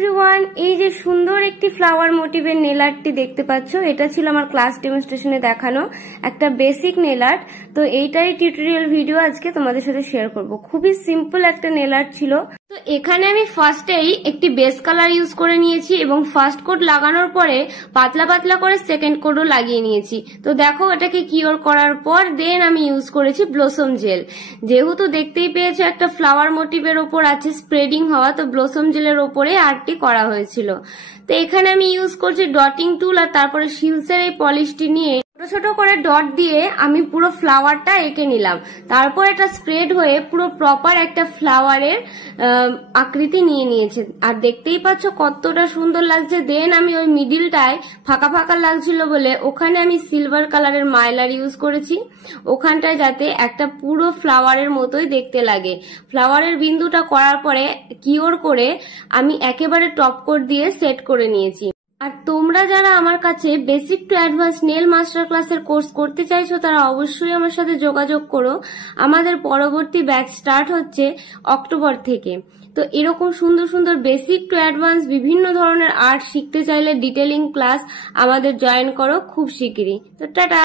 Everyone, এই যে সুন্দর একটি ফ্লাওয়ার মোটিভের নেল আর্টটি দেখতে পাচ্ছ, এটা ছিল আমার ক্লাস ডেমনস্ট্রেশনে দেখানো একটা বেসিক নেল আর্ট। তো এইটারই টিউটোরিয়াল ভিডিও আজকে তোমাদের সাথে শেয়ার করব। খুবই সিম্পল একটা নেল আর্ট ছিল। তো এখানে আমি ফার্স্টেই একটি বেস কালার ইউজ করে নিয়েছি এবং ফার্স্ট কোট লাগানোর পরে পাতলা পাতলা করে সেকেন্ড কোটও লাগিয়ে নিয়েছি। তো দেখো, এটাকে কিওর করার পর দেন আমি ইউজ করেছি ব্লসম জেল। যেহেতু দেখতেই পেয়েছো একটা ফ্লাওয়ার মোটিভের ওপর আছে স্প্রেডিং হওয়া, তো ব্লসম জেলের ওপরে আর্টটি করা হয়েছিল। তো এখানে আমি ইউজ করছি ডটিং টুল, আর তারপরে শিলসের এই পলিশটি নিয়ে ছোট ছোট করে ডট দিয়ে আমি পুরো ফ্লাওয়ারটা এঁকে নিলাম। তারপর এটা স্প্রেড হয়ে পুরো প্রপার একটা ফ্লাওয়ারের আকৃতি নিয়ে নিয়েছে, আর দেখতেই পাচ্ছ কতটা সুন্দর লাগছে। দেন আমি ওই মিডিলটায় ফাঁকা ফাঁকা লাগছিল বলে ওখানে আমি সিলভার কালারের মাইলার ইউজ করেছি, ওখানটায় যাতে একটা পুরো ফ্লাওয়ারের মতোই দেখতে লাগে। ফ্লাওয়ারের বিন্দুটা করার পরে কিওর করে আমি একেবারে টপ কোট দিয়ে সেট করে নিয়েছি। আর তোমরা যারা আমার কাছে basic to advance nail master ক্লাসের কোর্স করতে চাইছো তারা অবশ্যই আমার সাথে যোগাযোগ করো। আমাদের পরবর্তী ব্যাচ স্টার্ট হচ্ছে অক্টোবর থেকে। তো এরকম সুন্দর সুন্দর বেসিক টু অ্যাডভান্স বিভিন্ন ধরনের আর্ট শিখতে চাইলে ডিটেলিং ক্লাস আমাদের জয়েন করো খুব শিগগিরই। তো টাটা।